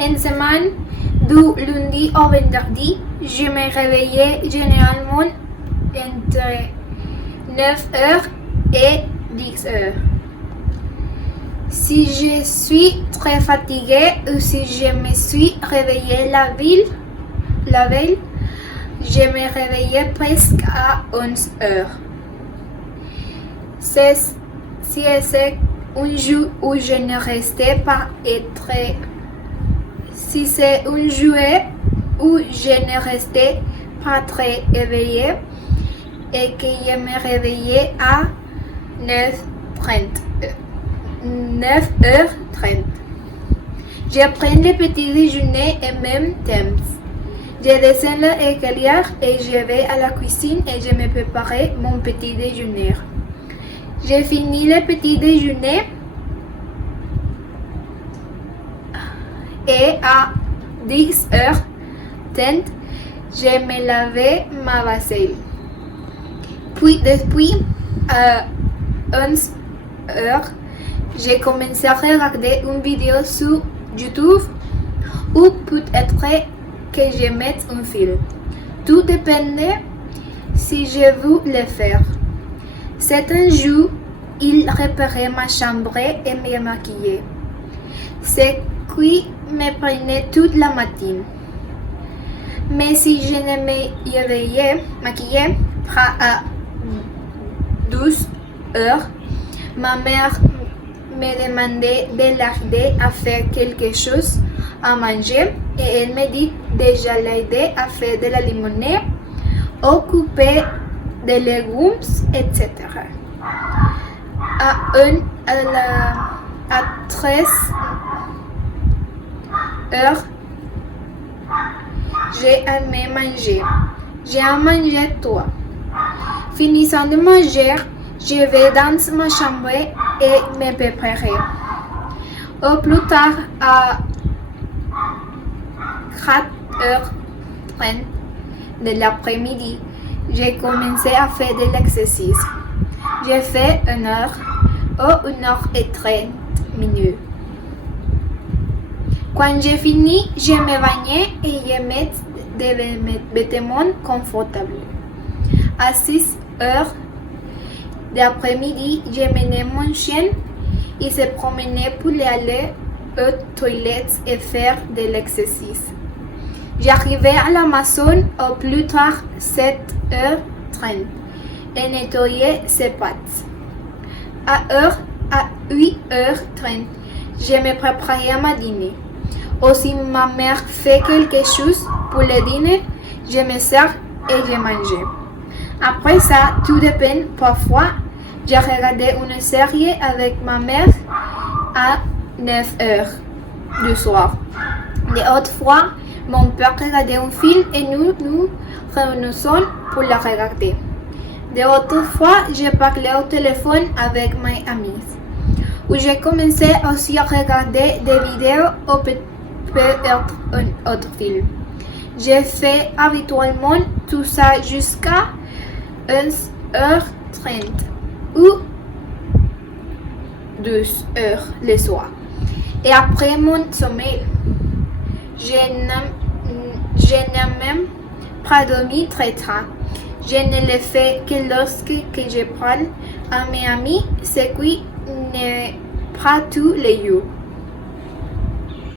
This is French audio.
En semaine, du lundi au vendredi, je me réveillais généralement entre 9h et 10h. Si je suis très fatiguée ou si je me suis réveillée la veille, je me réveillais presque à 11h. Si c'est un jour où je ne restais pas si c'est un jour où je ne restais pas très éveillée et que je me réveillais à 9h30. Je prends le petit déjeuner en même temps. Je descends l'escalier et je vais à la cuisine et je me prépare mon petit déjeuner. J'ai fini le petit déjeuner et à 10h30, je me lavais ma vaisselle. Puis depuis 11h, j'ai commencé à regarder une vidéo sur YouTube ou peut-être que je mette un film. Tout dépendait si je veux le faire. Certains jours, il réparait ma chambre et me maquillait. Ce qui me prenait toute la matinée. Mais si je ne me réveillais maquillée à 12h, ma mère me demandait de l'aider à faire quelque chose à manger et elle me dit déjà l'aider à faire de la limonade, ou couper des légumes, etc. À 13h, j'ai aimé manger. J'ai à manger toi. Finissant de manger, je vais dans ma chambre et me préparer. Au plus tard, à 4h30 de l'après-midi, j'ai commencé à faire de l'exercice. J'ai fait 1h ou 1h30. Quand j'ai fini, je me baignais et je mettais des vêtements confortables. À 6h d'après-midi, je menais mon chien. Il se promenait pour aller aux toilettes et faire de l'exercice. J'arrivais à la maison au plus tard 7h30 et nettoyais ses pattes. À 8h30, je me préparais à ma dîner. Ou si ma mère fait quelque chose pour le dîner, je me sers et je mange. Après ça, tout dépend. Parfois, je regardais une série avec ma mère à 9h du soir. D'autres fois, mon père regardait un film et nous nous réunissons pour le regarder. D'autres fois, je parlais au téléphone avec mes amis. Ou j'ai commencé aussi à regarder des vidéos ou peut-être un autre film. Je fais habituellement tout ça jusqu'à 11h30 ou 12h le soir. Et après mon sommeil, je n'ai même pas dormi très tard. Je ne le fais que lorsque je parle à mes amis, ce qui n'est pas tous les jours.